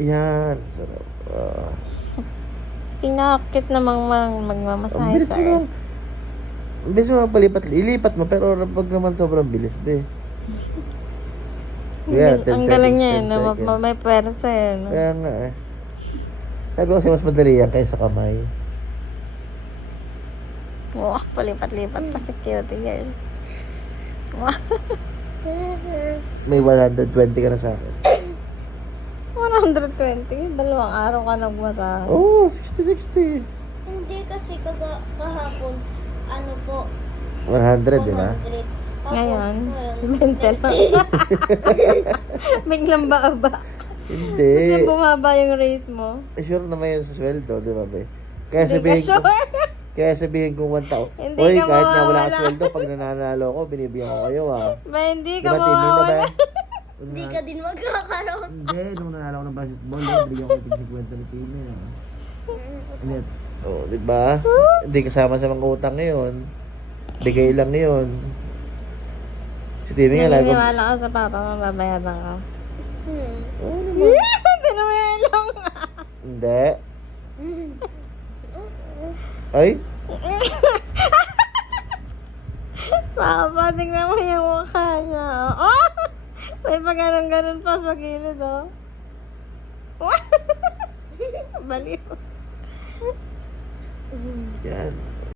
Yan. Sarap. Pinakit namang Ang magmamasahe bilis sa mo lang. Ang bilis mo palipat. Ilipat mo. Pero pag naman sobrang bilis, be. Yeah, 10 Ang galing seconds, niya, 10 no? seconds. May pwersa eh, no? Kaya nga eh. Sabi ko kasi mas madali yan kaysa kamay. Wow, palipat-lipat pa si cutie girl. Wow. May 120 ka na sa akin. 120? Dalawang araw ka nagmasahe. Oh, 60-60. Hindi kasi kahapon, ano po, 100, di ba? 100. Tapos, Ngayon, mental lang. Biglang ba? Hindi. Biglang bumaba yung rate mo. Sure naman yun sa sweldo, di ba, be? Kaya Hindi ka sabihin ko, sure. kaya sabihin kong 1,000. Hindi Hoy, ka kahit na wala mawawala. akong sweldo, pag nananalo ko, binibigyan ko kayo, ah. Ba, hindi Di ka ba, team na ba? mawawala. Hindi ka din magkakaroon. Hindi, nung nanalo ko ng basketball, binibigyan ko ng 50 ni Tina, ah. Hindi. Oh, di ba? Hindi kasama sa mga utang ngayon. Bigay lang ngayon. Si Timmy nga, lagi ko. Naniniwala ka sa papa mo, babayadan ka. Oo naman. Hindi naman yan lang. Hindi. Ay? Papa, tingnan mo yung mukha niya. Oh! May pa ganun pa sa gilid, oh. Baliw. Yan.